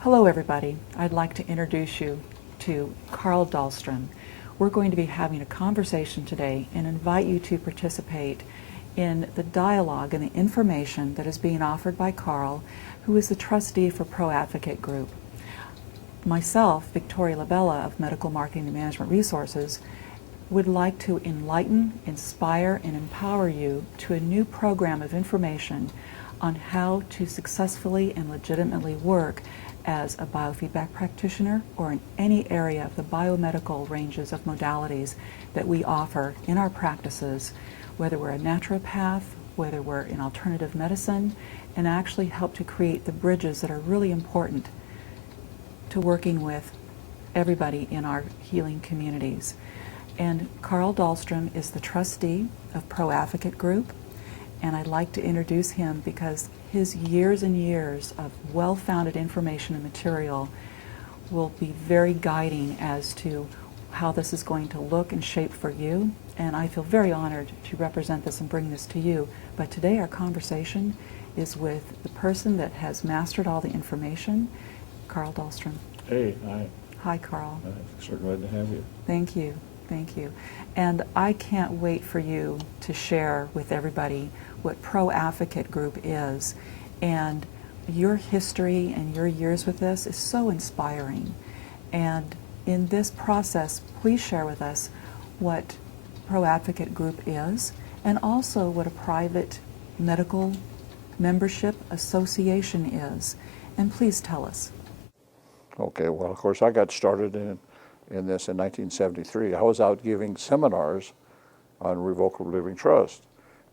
Hello everybody. I'd like to introduce you to Carl Dahlstrom. We're going to be having a conversation today and invite you to participate in the dialogue and the information that is being offered by Carl, who is the trustee for ProAdvocate Group. Myself, Victoria Labella of Medical Marketing and Management Resources, would like to enlighten, inspire, and empower you to a new program of information on how to successfully and legitimately work as a biofeedback practitioner or in any area of the biomedical ranges of modalities that we offer in our practices, whether we're a naturopath, whether we're in alternative medicine, and actually help to create the bridges that are really important to working with everybody in our healing communities. And Carl Dahlstrom is the trustee of ProAdvocate Group, and I'd like to introduce him because his years and years of well-founded information and material will be very guiding as to how this is going to look and shape for you. And I feel very honored to represent this and bring this to you. But today our conversation is with the person that has mastered all the information, Carl Dahlstrom. Hey, hi. Hi, Carl. Sure glad to have you. Thank you. Thank you. And I can't wait for you to share with everybody what ProAdvocate Group is. And your history and your years with this is so inspiring. And in this process, please share with us what ProAdvocate Group is and also what a private medical membership association is. And please tell us. Okay, well, of course, I got started in this in 1973. I was out giving seminars on revocable living trust.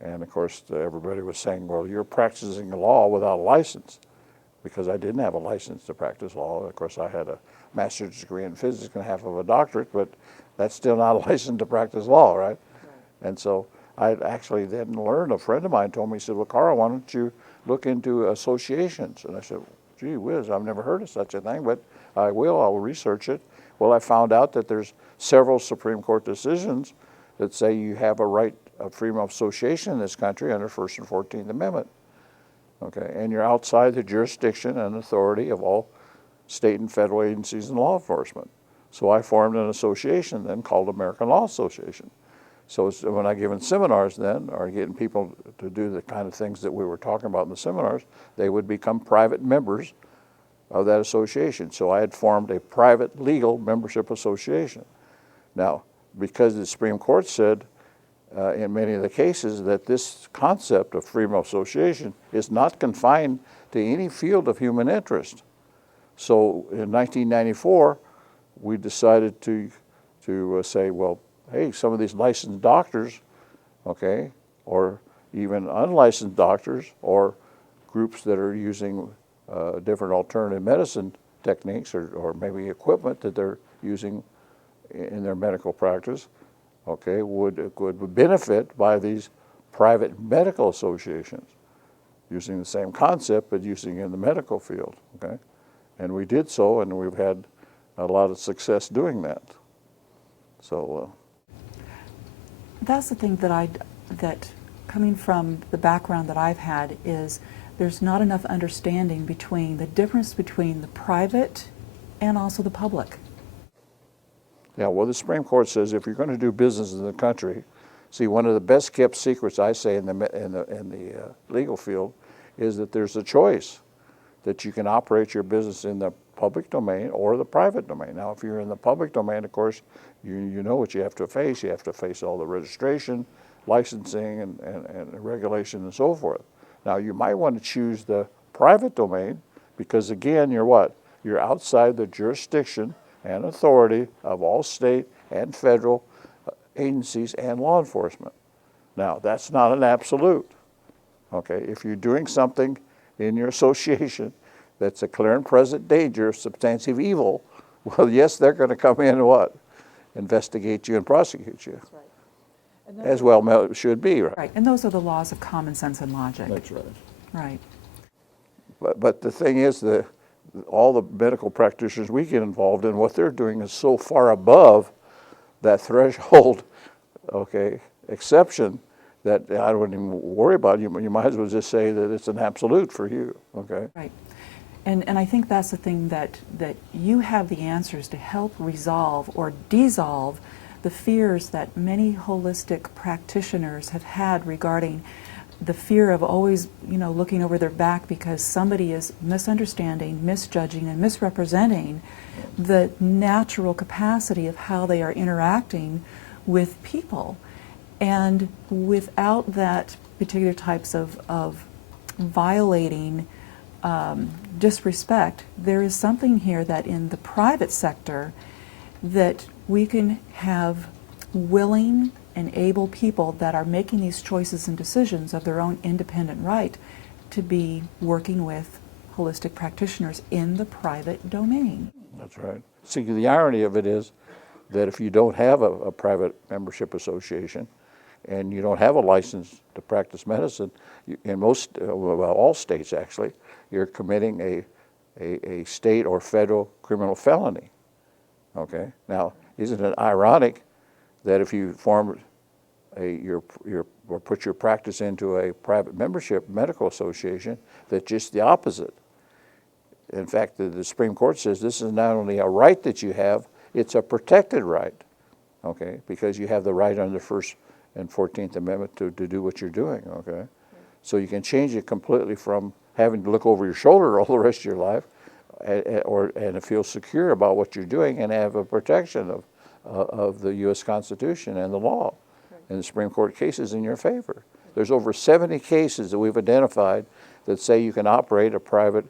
And of course, everybody was saying, well, you're practicing law without a license, because I didn't have a license to practice law. Of course, I had a master's degree in physics and half of a doctorate, but that's still not a license to practice law, right? And so I actually then learned, a friend of mine told me, he said, well, Carl, why don't you look into associations? And I said, gee whiz, I've never heard of such a thing, but I will, I'll research it. Well, I found out that there's several Supreme Court decisions that say you have a right of freedom of association in this country under First and 14th Amendment. Okay, and you're outside the jurisdiction and authority of all state and federal agencies and law enforcement. So I formed an association then called American Law Association. So when I given seminars then, or getting people to do the kind of things that we were talking about in the seminars, they would become private members of that association. So I had formed a private legal membership association. Now, because the Supreme Court said in many of the cases that this concept of freedom of association is not confined to any field of human interest. So in 1994, we decided to say, well, hey, some of these licensed doctors, okay, or even unlicensed doctors, or groups that are using different alternative medicine techniques or maybe equipment that they're using in their medical practice, okay, would benefit by these private medical associations using the same concept but using it in the medical field, okay? And we did so, and we've had a lot of success doing that. So That's the thing that coming from the background that I've had is there's not enough understanding between the difference between the private and also the public. yeah, well, the Supreme Court says if you're going to do business in the country, see, one of the best kept secrets, I say, in the legal field is that there's a choice that you can operate your business in the public domain or the private domain. Now, if you're in the public domain, of course, you know what you have to face. You have to face all the registration, licensing, and regulation and so forth. Now, you might want to choose the private domain because, again, you're what? You're outside the jurisdiction and authority of all state and federal agencies and law enforcement. Now, that's not an absolute. Okay, if you're doing something in your association that's a clear and present danger of substantive evil, well, yes, they're going to come in and what? Investigate you and prosecute you. That's right. And As well it should be, right? Right, and those are the laws of common sense and logic. That's right. Right. But the thing is, all the medical practitioners we get involved in, what they're doing is so far above that threshold, okay, exception, that I wouldn't even worry about it. You might as well just say that it's an absolute for you, okay? Right. And I think that's the thing that you have the answers to help resolve or dissolve the fears that many holistic practitioners have had regarding the fear of always, looking over their back because somebody is misunderstanding, misjudging, and misrepresenting the natural capacity of how they are interacting with people. And without that particular types of violating disrespect, there is something here that in the private sector that we can have willing and able people that are making these choices and decisions of their own independent right to be working with holistic practitioners in the private domain. That's right. See, the irony of it is that if you don't have a private membership association and you don't have a license to practice medicine, in most, all states actually, you're committing a state or federal criminal felony. Okay. Now, isn't it ironic that if you form or put your practice into a private membership medical association, that just the opposite? In fact, the Supreme Court says this is not only a right that you have, it's a protected right, okay, because you have the right under the First and 14th Amendment to do what you're doing, okay? So you can change it completely from having to look over your shoulder all the rest of your life and feel secure about what you're doing and have a protection of the U.S. Constitution and the law. And the Supreme Court cases in your favor. There's over 70 cases that we've identified that say you can operate a private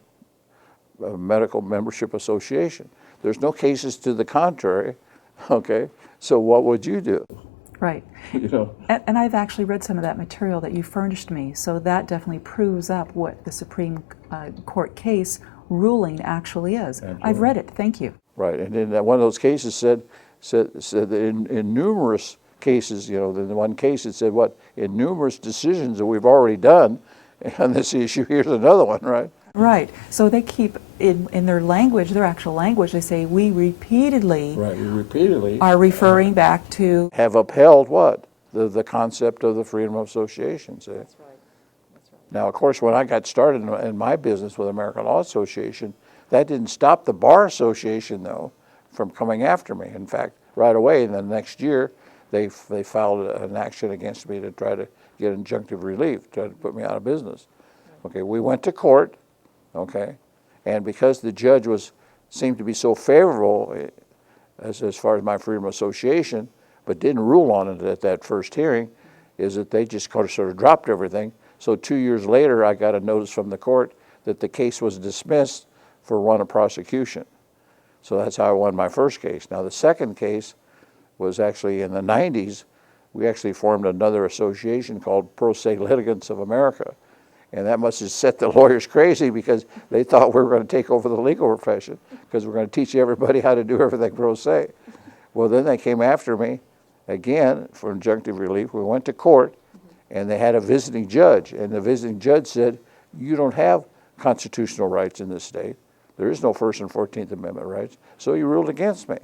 medical membership association. There's no cases to the contrary, okay? So what would you do? Right. And I've actually read some of that material that you furnished me, so that definitely proves up what the Supreme Court case ruling actually is. Absolutely. I've read it. Thank you. Right. And then one of those cases said that in numerous cases, the one case it said, in numerous decisions that we've already done on this issue, here's another one, right? Right. So they keep, in their language, their actual language, they say, we repeatedly are referring back to... Have upheld what? The concept of the freedom of association, see? That's right. Now, of course, when I got started in my business with American Law Association, that didn't stop the Bar Association, though, from coming after me. In fact, right away in the next year, they filed an action against me to try to get injunctive relief, try to put me out of business. Okay, we went to court, okay, and because the judge seemed to be so favorable as far as my freedom of association, but didn't rule on it at that first hearing, is that they just sort of dropped everything. So 2 years later, I got a notice from the court that the case was dismissed for run of prosecution. So that's how I won my first case. Now the second case was actually in the 90s. We actually formed another association called Pro Se Litigants of America. And that must have set the lawyers crazy because they thought we were going to take over the legal profession because we're going to teach everybody how to do everything pro se. Well, then they came after me again for injunctive relief. We went to court and they had a visiting judge. And the visiting judge said, you don't have constitutional rights in this state. There is no First and 14th Amendment rights. So you ruled against me,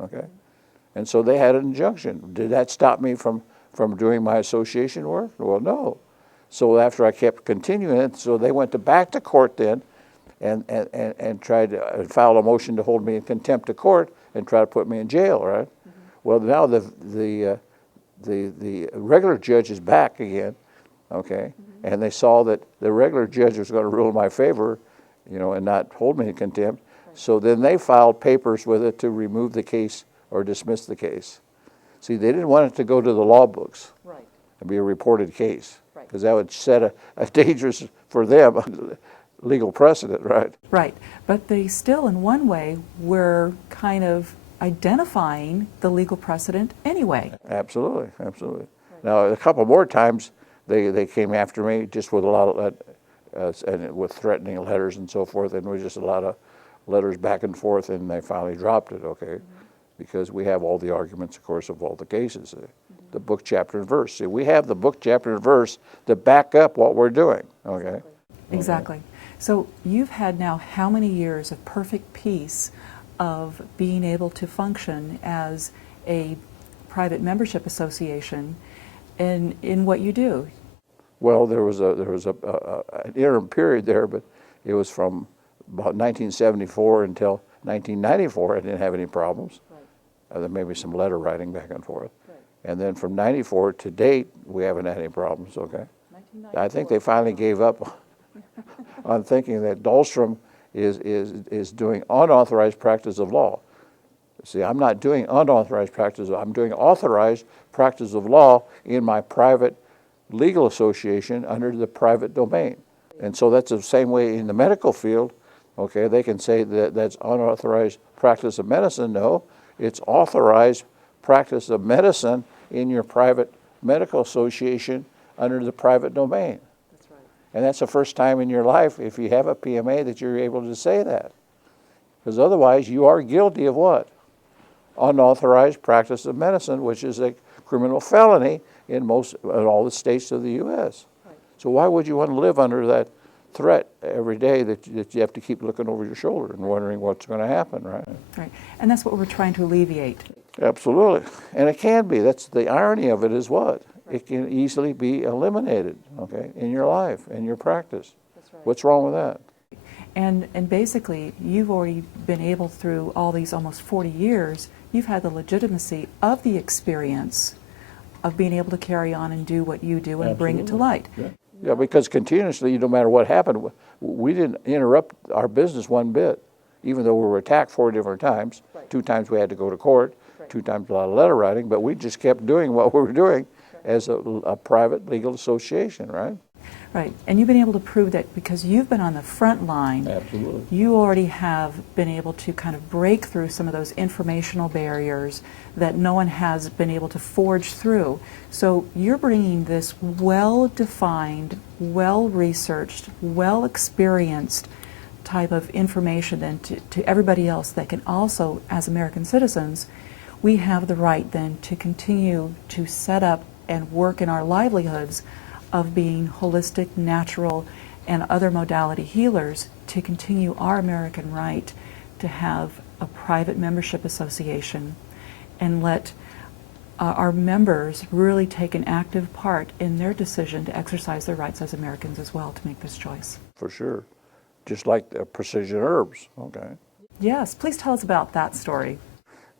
okay? And so they had an injunction. Did that stop me from doing my association work? Well, no. So after I kept continuing it, so they went back to court then and tried to file a motion to hold me in contempt of court and try to put me in jail, right? Mm-hmm. Well, now the regular judge is back again, okay? Mm-hmm. And they saw that the regular judge was going to rule in my favor, and not hold me in contempt. Right. So then they filed papers with it to remove the case or dismiss the case. See, they didn't want it to go to the law books. Right. And be a reported case. Because that would set a dangerous, for them, legal precedent, right? Right. But they still, in one way, were kind of identifying the legal precedent anyway. Absolutely, absolutely. Right. Now, a couple more times, they came after me just with a lot of, and with threatening letters and so forth, and it was just a lot of letters back and forth, and they finally dropped it, okay? Mm-hmm. Because we have all the arguments, of course, of all the cases. The book, chapter, and verse. See, we have the book, chapter, and verse to back up what we're doing, okay? Exactly. So you've had now how many years of perfect peace of being able to function as a private membership association in what you do? Well, there was an interim period there, but it was from about 1974 until 1994, I didn't have any problems. Right. There may be some letter writing back and forth. Right. And then from 94 to date, we haven't had any problems, okay? 1994. I think they finally gave up on thinking that Dahlstrom is doing unauthorized practice of law. See, I'm not doing unauthorized practice, I'm doing authorized practice of law in my private legal association under the private domain. And so that's the same way in the medical field, okay? They can say that that's unauthorized practice of medicine. No, it's authorized practice of medicine in your private medical association under the private domain. That's right. And that's the first time in your life, if you have a PMA, that you're able to say that. Because otherwise, you are guilty of what? Unauthorized practice of medicine, which is a criminal felony in all the states of the U.S. Right. So why would you want to live under that threat every day that you have to keep looking over your shoulder and wondering what's going to happen, right? Right. And that's what we're trying to alleviate. Absolutely. And it can be. That's the irony of it is what? Right. It can easily be eliminated, okay, in your life, in your practice. That's right. What's wrong with that? And basically, you've already been able, through all these almost 40 years, you've had the legitimacy of the experience of being able to carry on and do what you do and Absolutely. bring it to light. Yeah, because continuously, no matter what happened, we didn't interrupt our business one bit, even though we were attacked 4 different times. Right. 2 times we had to go to court, Right. 2 times a lot of letter writing, but we just kept doing what we were doing as a private legal association, right? Right. And you've been able to prove that because you've been on the front line. Absolutely. You already have been able to kind of break through some of those informational barriers that no one has been able to forge through. So you're bringing this well-defined, well-researched, well-experienced type of information then to everybody else that can also, as American citizens, we have the right then to continue to set up and work in our livelihoods of being holistic, natural, and other modality healers to continue our American right to have a private membership association and let our members really take an active part in their decision to exercise their rights as Americans as well to make this choice. For sure. Just like the precision herbs, okay? Yes, please tell us about that story.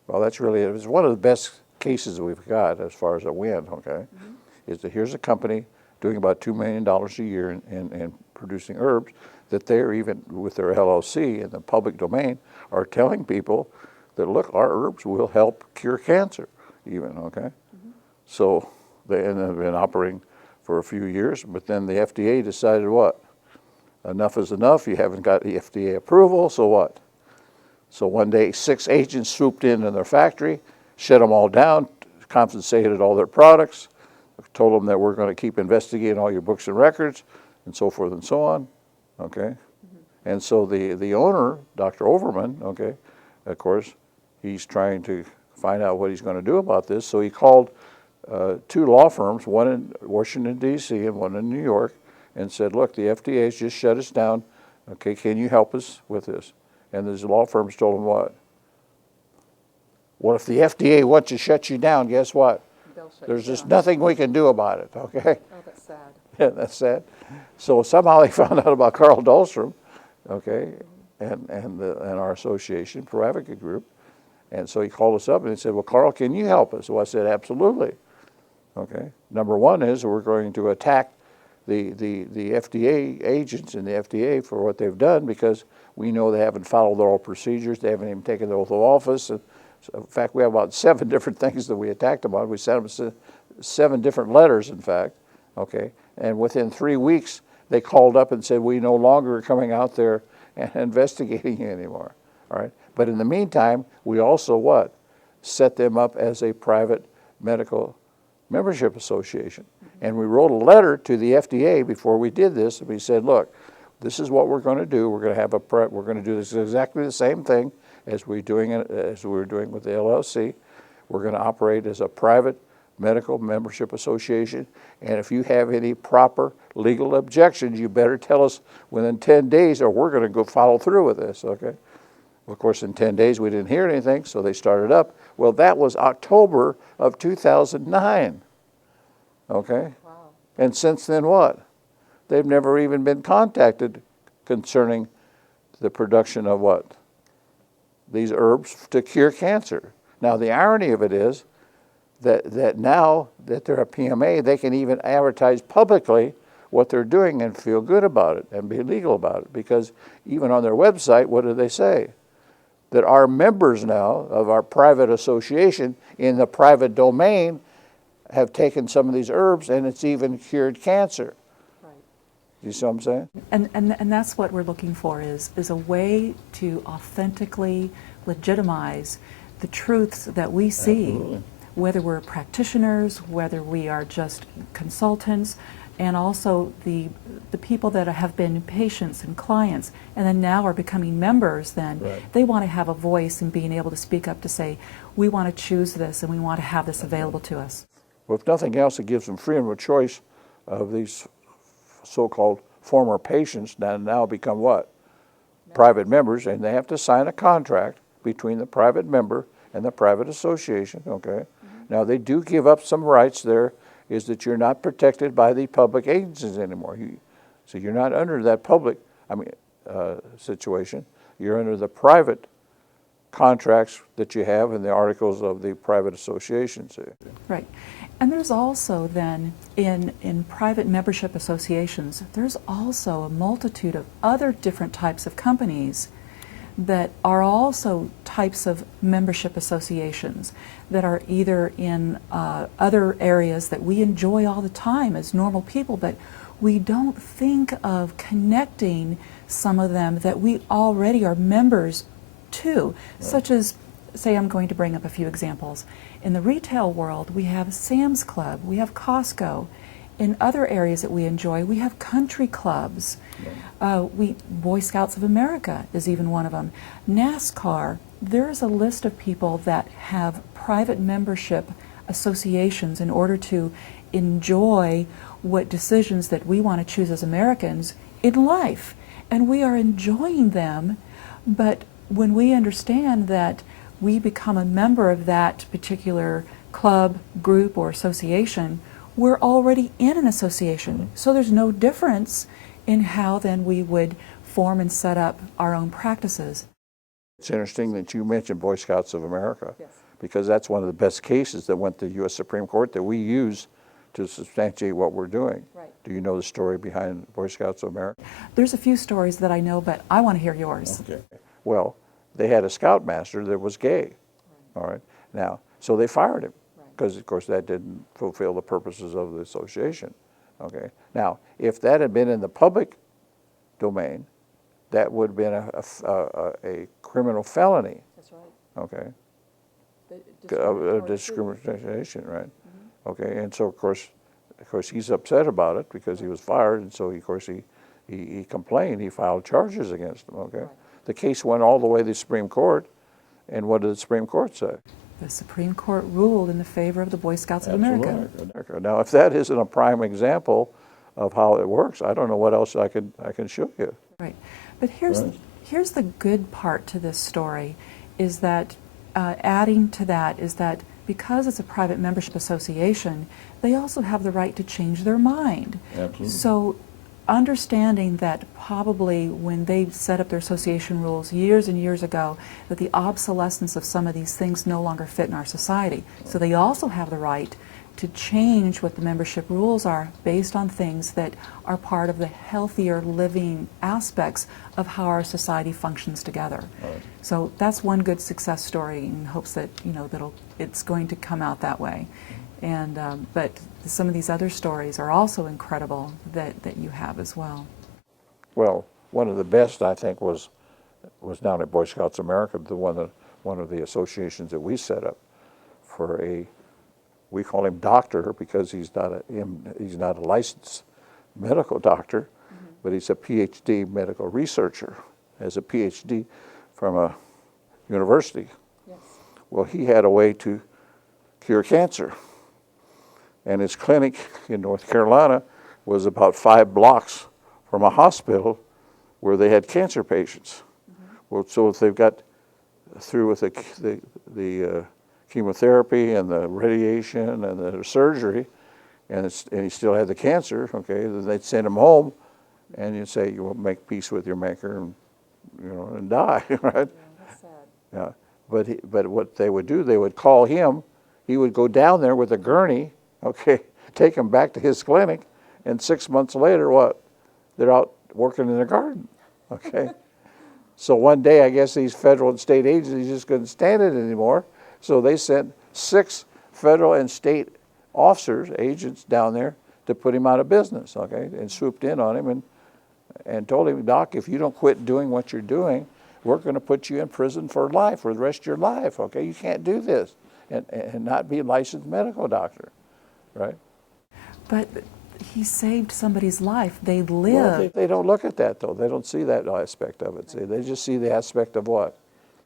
Well, that's really, it was one of the best cases we've got as far as a win, okay? Mm-hmm. Is that here's a company doing about $2 million a year in producing herbs, that they're even with their LLC in the public domain are telling people that, look, our herbs will help cure cancer even, okay? Mm-hmm. So they have been operating for a few years, but then the FDA decided what? Enough is enough, you haven't got the FDA approval, so what? So one day 6 agents swooped in their factory, shut them all down, confiscated all their products, told them that we're going to keep investigating all your books and records, and so forth and so on, okay? Mm-hmm. And so the owner, Dr. Overman, okay, of course, he's trying to find out what he's going to do about this, so he called 2 law firms, one in Washington, D.C. and one in New York, and said, look, the FDA has just shut us down, okay, can you help us with this? And these law firms told him what? Well, if the FDA wants to shut you down, guess what? There's just nothing we can do about it, okay? Oh, that's sad. Yeah, that's sad. So somehow they found out about Carl Dahlstrom, okay, and our association, ProAdvocate group. And so he called us up and he said, well, Carl, can you help us? So I said, absolutely. Okay. Number one is we're going to attack the FDA agents in the FDA for what they've done, because we know they haven't followed all procedures. They haven't even taken the oath of office. And so in fact, we have about 7 different things that we attacked them on. We sent them 7 different letters, in fact, okay? And within 3 weeks, they called up and said, we no longer are coming out there and investigating you anymore, all right? But in the meantime, we also what? Set them up as a private medical membership association. Mm-hmm. And we wrote a letter to the FDA before we did this, and we said, look, this is what we're going to do. We're going to have we're going to do this exactly the same thing as we were doing with the LLC. We're going to operate as a private medical membership association, and if you have any proper legal objections, you better tell us within 10 days or we're going to go follow through with this, okay? Of course, in 10 days we didn't hear anything, so they started up. Well, that was October of 2009, okay? Wow. And since then what? They've never even been contacted concerning the production of what? These herbs to cure cancer. Now, the irony of it is that now that they're a PMA, they can even advertise publicly what they're doing and feel good about it and be legal about it. Because even on their website, what do they say? That our members now of our private association in the private domain have taken some of these herbs and it's even cured cancer. Right. You see what I'm saying? And that's what we're looking for is a way to authentically legitimize the truths that we see. Absolutely. Whether we're practitioners, whether we are just consultants, and also the people that have been patients and clients and then now are becoming members then, Right. they want to have a voice and being able to speak up to say, we want to choose this and we want to have this available to us. Well, if nothing else, it gives them freedom of choice of these so-called former patients that now become what? Private members, and they have to sign a contract between the private member and the private association, okay? Now, they do give up some rights there, is that you're not protected by the public agencies anymore. So you're not under that public, situation. You're under the private contracts that you have in the articles of the private associations. Right. And there's also then, in private membership associations, there's also a multitude of other different types of companies that are also types of membership associations that are either in other areas that we enjoy all the time as normal people, but we don't think of connecting some of them that we already are members to, such as, say, I'm going to bring up a few examples. In the retail world, we have Sam's Club, we have Costco. In other areas that we enjoy, we have country clubs. Boy Scouts of America is even one of them. NASCAR, there's a list of people that have private membership associations in order to enjoy what decisions that we want to choose as Americans in life. And we are enjoying them, but when we understand that we become a member of that particular club, group, or association, we're already in an association. So there's no difference in how then we would form and set up our own practices. It's interesting that you mentioned Boy Scouts of America, Yes. because that's one of the best cases that went to the U.S. Supreme Court that we use to substantiate what we're doing. Right. Do you know the story behind Boy Scouts of America? There's a few stories that I know, but I want to hear yours. Okay. Well, they had a scoutmaster that was gay. All right. Now, so they fired him because, of course, that didn't fulfill the purposes of the association. Okay. Now, if that had been in the public domain, that would have been a criminal felony. That's right. Okay. Discrimination. Discrimination, right? Okay. And so, of course, he's upset about it because he was fired, and so, of course, he complained. He filed charges against him. Okay. Right. The case went all the way to the Supreme Court, and what did the Supreme Court say? The Supreme Court ruled in the favor of the Boy Scouts of America. Now, if that isn't a prime example of how it works, I don't know what else I can show you. Right. But here's the good part to this story, is that adding to that is that because it's a private membership association, they also have the right to change their mind. Absolutely. So understanding that probably when they set up their association rules years and years ago, that the obsolescence of some of these things no longer fit in our society. So they also have the right to change what the membership rules are based on things that are part of the healthier living aspects of how our society functions together. Right. So that's one good success story in hopes that, it's going to come out that way. And but some of these other stories are also incredible that you have as well. Well, one of the best, I think, was down at Boy Scouts of America, one of the associations that we set up for we call him doctor because he's not a licensed medical doctor, but he's a PhD medical researcher, has a PhD from a university. Yes. Well, he had a way to cure cancer. And his clinic in North Carolina was about 5 blocks from a hospital where they had cancer patients. Well, so if they've got through with the chemotherapy and the radiation and the surgery, and he still had the cancer, okay, then they'd send him home, and you'd say, you will make peace with your maker and and die, right? Yeah, that's sad. Yeah. But what they would do, they would call him. He would go down there with a gurney, okay, take him back to his clinic, and 6 months later, what? They're out working in their garden, okay? So one day, I guess these federal and state agencies just couldn't stand it anymore, so they sent 6 federal and state officers, agents down there to put him out of business, okay, and swooped in on him and told him, Doc, if you don't quit doing what you're doing, we're going to put you in prison for life, for the rest of your life, okay? You can't do this and not be a licensed medical doctor, right? But he saved somebody's life. They Well, live. they don't look at that, though. They don't see that aspect of it. See, they just see the aspect of what?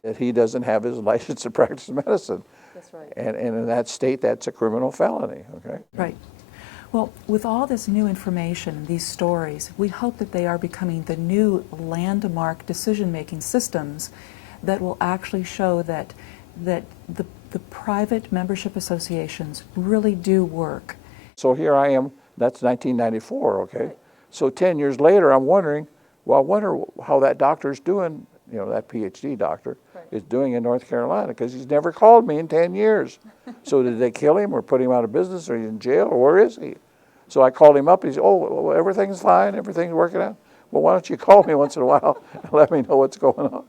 That he doesn't have his license to practice medicine. That's right. And in that state, that's a criminal felony, okay? Right. Well, with all this new information, these stories, we hope that they are becoming the new landmark decision-making systems that will actually show that the private membership associations really do work. So here I am, that's 1994, okay? Right. So 10 years later, I'm wondering, well, I wonder how that doctor's doing, that PhD doctor is doing in North Carolina, because he's never called me in 10 years. So did they kill him or put him out of business, or he's in jail, or where is he? So I called him up, and he said, oh, well, everything's fine, everything's working out. Well, why don't you call me once in a while and let me know what's going on?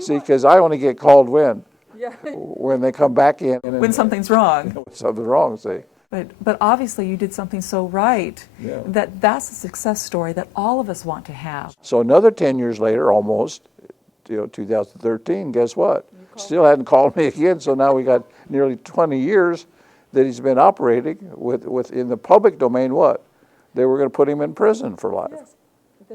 See, because I only get called when? Yeah. When they come back in. When something's wrong. When something's wrong, see. But obviously you did something so right that's a success story that all of us want to have. So another 10 years later, almost, 2013, guess what? Still hadn't called me again, so now we got nearly 20 years that he's been operating with in the public domain, what? They were going to put him in prison for life. Yes.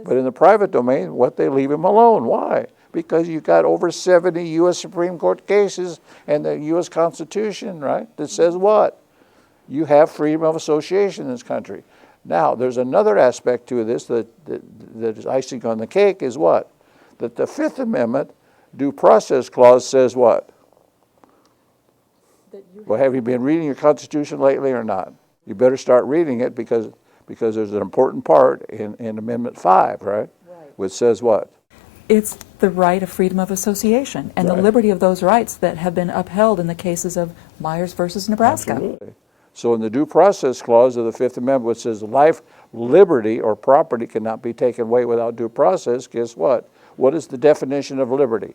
But in the private domain, what? They leave him alone. Why? Because you got over 70 U.S. Supreme Court cases and the U.S. Constitution, right, that says what? You have freedom of association in this country. Now, there's another aspect to this that is icing on the cake is what? That the Fifth Amendment due process clause says what? Well, have you been reading your Constitution lately or not? You better start reading it because there's an important part in Amendment 5, right? Which says what? It's the right of freedom of association and the liberty of those rights that have been upheld in the cases of Myers versus Nebraska. Absolutely. So in the due process clause of the Fifth Amendment, which says life, liberty, or property cannot be taken away without due process, guess what? What is the definition of liberty?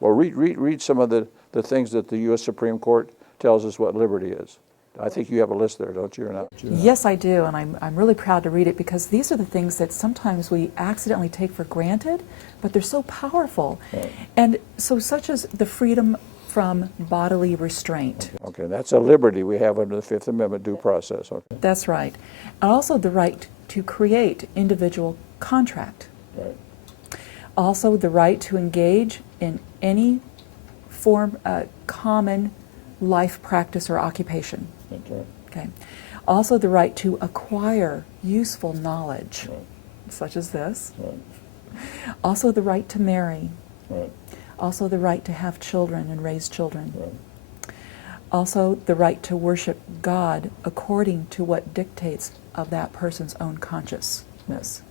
Well, read some of the things that the U.S. Supreme Court tells us what liberty is. I think you have a list there, don't you, or not? Yes, I do, and I'm really proud to read it because these are the things that sometimes we accidentally take for granted, but they're so powerful. Right. And so such as the freedom from bodily restraint. Okay, that's a liberty we have under the Fifth Amendment due process. Okay. That's right. And also the right to create individual contract. Right. Also the right to engage in any form, common life practice or occupation. That's right. Okay. Also the right to acquire useful knowledge, such as this. Right. Also the right to marry. Right. Also the right to have children and raise children. Right. Also the right to worship God according to what dictates of that person's own consciousness.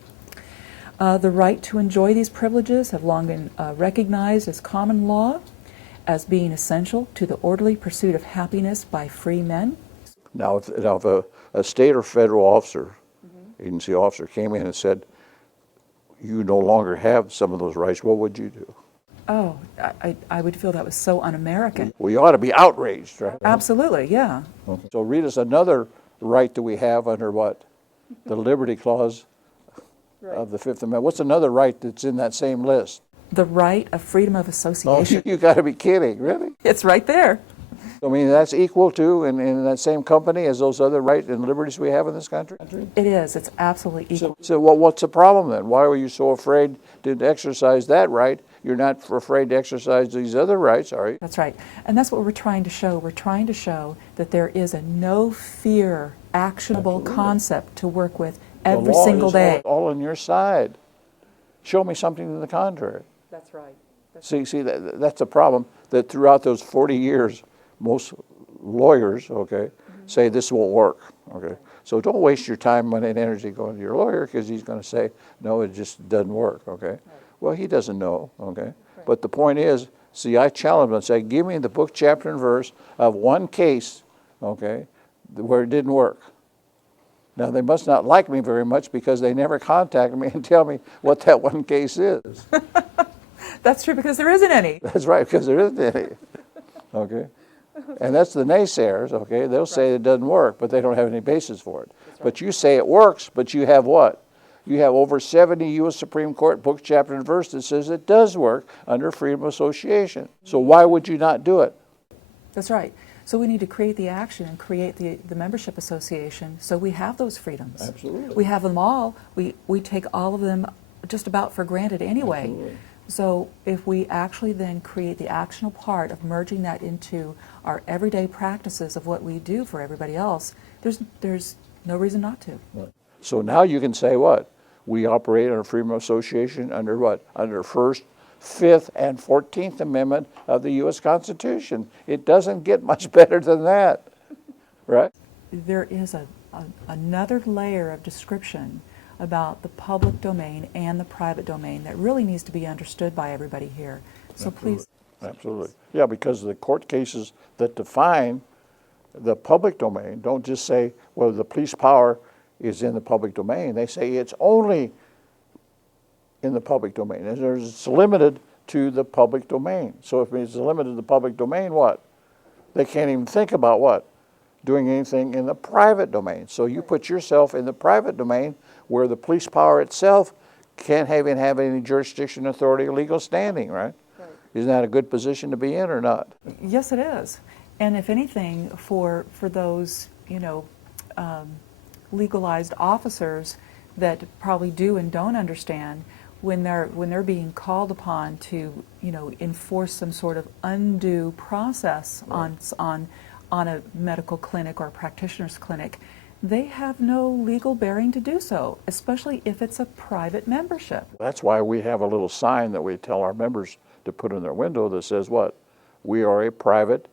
The right to enjoy these privileges have long been recognized as common law, as being essential to the orderly pursuit of happiness by free men. Now, if a state or federal officer, agency officer, came in and said, you no longer have some of those rights, what would you do? Oh, I would feel that was so un-American. Well, you ought to be outraged, right? Absolutely, yeah. Okay. So read us another right that we have under what? The Liberty Clause of the Fifth Amendment. What's another right that's in that same list? The right of freedom of association. Oh, you got to be kidding, really? It's right there. I mean, that's equal to, in that same company, as those other rights and liberties we have in this country? It is. It's absolutely equal. So what's the problem then? Why were you so afraid to exercise that right? You're not afraid to exercise these other rights, are you? That's right. And that's what we're trying to show. We're trying to show that there is a no-fear, actionable concept to work with every single day. All on your side. Show me something to the contrary. That's right. See, that's a problem, that throughout those 40 years, most lawyers, say this won't work, So don't waste your time, money, and energy going to your lawyer because he's going to say, no, it just doesn't work, Well, he doesn't know, okay? Right. But the point is, see, I challenge them and say, give me the book, chapter, and verse of one case, okay, where it didn't work. Now, they must not like me very much because they never contact me and tell me what that one case is. That's true, because there isn't any. That's right, because there isn't any, okay? And that's the naysayers, okay? They'll say it doesn't work, but they don't have any basis for it. Right. But you say it works, but you have what? You have over 70 U.S. Supreme Court book, chapter, and verse that says it does work under freedom of association. So why would you not do it? That's right. So we need to create the action and create the membership association so we have those freedoms. Absolutely. We have them all. We take all of them just about for granted anyway. Absolutely. So if we actually then create the actionable part of merging that into our everyday practices of what we do for everybody else, there's no reason not to. Right. So now you can say what? We operate under freedom of association under what? Under 1st, 5th, and 14th Amendment of the U.S. Constitution. It doesn't get much better than that, right? There is another layer of description about the public domain and the private domain that really needs to be understood by everybody here. So Absolutely. Please. Absolutely. Yeah, because the court cases that define the public domain don't just say, well, the police power is in the public domain. They say it's only in the public domain. And it's limited to the public domain. So if it's limited to the public domain, what? They can't even think about what? Doing anything in the private domain. So you put yourself in the private domain where the police power itself can't even have any jurisdiction, authority, or legal standing, right? Right. Isn't that a good position to be in or not? Yes, it is. And if anything, for those, legalized officers that probably do and don't understand, when they're being called upon to, enforce some sort of undue process on a medical clinic or a practitioner's clinic, they have no legal bearing to do so, especially if it's a private membership. That's why we have a little sign that we tell our members to put in their window that says what? We are a private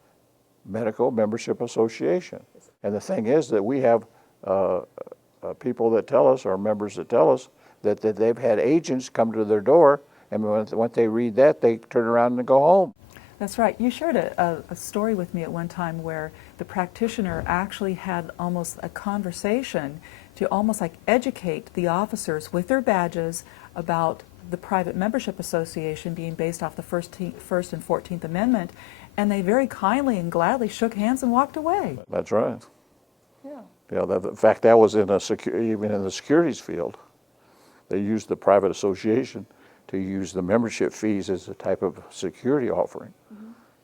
medical membership association. And the thing is that we have people that tell us, or members that tell us, that they've had agents come to their door, and when they read that, they turn around and go home. That's right. You shared a story with me at one time where the practitioner actually had almost a conversation to almost like educate the officers with their badges about the private membership association being based off the First and 14th Amendment, and they very kindly and gladly shook hands and walked away. That's right. Yeah. Yeah. In fact, that was even in the securities field. They used the private association to use the membership fees as a type of security offering,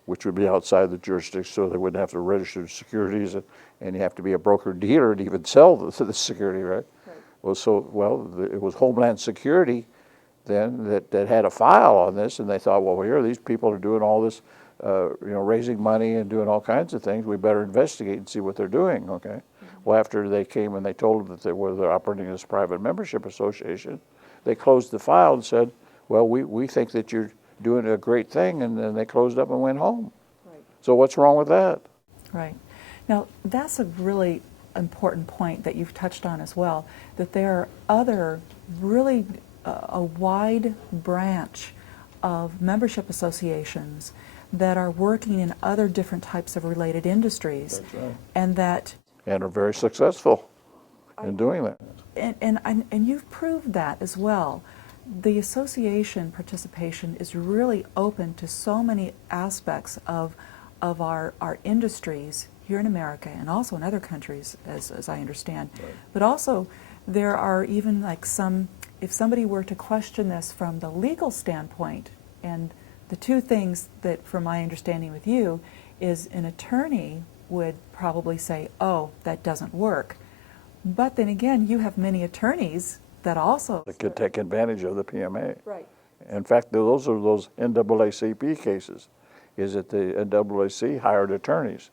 which would be outside the jurisdiction, so they wouldn't have to register securities, and you have to be a broker-dealer to even sell the security, right? Right. It was Homeland Security then that had a file on this, and they thought, well, here these people are doing all this, raising money and doing all kinds of things. We better investigate and see what they're doing, okay? Well, after they came and they told them that they're operating this private membership association, they closed the file and said, well, we think that you're doing a great thing, and then they closed up and went home. Right. So what's wrong with that? Right. Now, that's a really important point that you've touched on as well, that there are other really a wide branch of membership associations that are working in other different types of related industries. That's right. And are very successful in doing that. And you've proved that as well. The association participation is really open to so many aspects of our industries here in America and also in other countries, as I understand. Right. But also, there are even like if somebody were to question this from the legal standpoint, and the two things that, from my understanding with you, is an attorney would probably say, oh, that doesn't work. But then again, you have many attorneys that also could take advantage of the PMA. Right. In fact, those are those NAACP cases, is that the NAAC hired attorneys.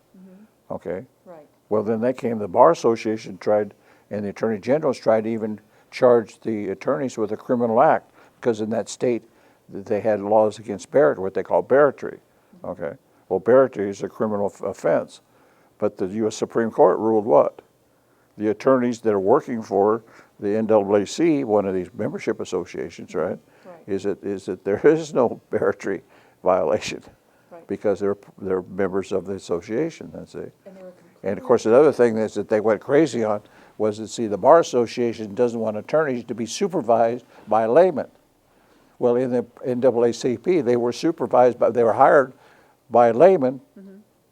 Okay. Right. Well, then the Bar Association tried, and the Attorney Generals tried to even charge the attorneys with a criminal act, because in that state they had laws against what they call barratry. Okay. Well, barratry is a criminal offense, but the U.S. Supreme Court ruled what? The attorneys that are working for the NAAC, one of these membership associations, right? Right. is that there is no barratry violation Right. because they're members of the association. That's it. And they were And of course, another thing is that they went crazy on was that, see, the Bar Association doesn't want attorneys to be supervised by laymen. Well, in the NAACP, they were they were hired by laymen,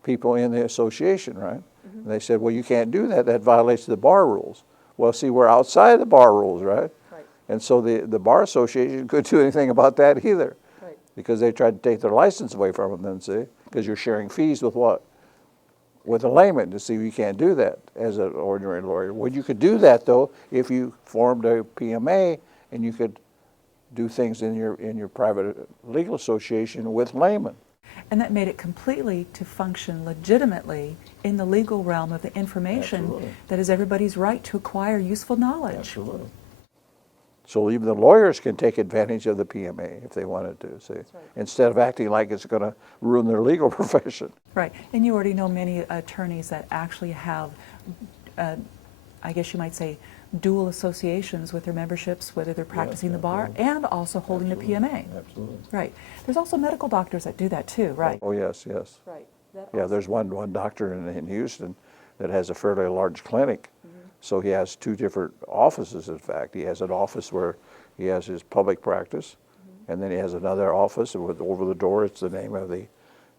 people in the association, right? And they said, well, you can't do that. That violates the bar rules. Well, see, we're outside the bar rules, right? Right. And so the Bar Association couldn't do anything about that either. Right. Because they tried to take their license away from them then, see? Because you're sharing fees with what? With a layman. To see, you can't do that as an ordinary lawyer. Well, you could do that, though, if you formed a PMA and you could do things in your private legal association with laymen. And that made it completely to function legitimately in the legal realm of the information Absolutely. that is everybody's right to acquire useful knowledge. Absolutely. So even the lawyers can take advantage of the PMA if they wanted to, see, right. instead of acting like it's going to ruin their legal profession. Right. And you already know many attorneys that actually have, I guess you might say, dual associations with their memberships, whether they're practicing the bar and also holding the PMA. Absolutely. Right. There's also medical doctors that do that too, right? Oh, yes, yes. Right. Yeah, there's one doctor in Houston that has a fairly large clinic. So he has two different offices, in fact. He has an office where he has his public practice, and then he has another office with over the door, it's the name of the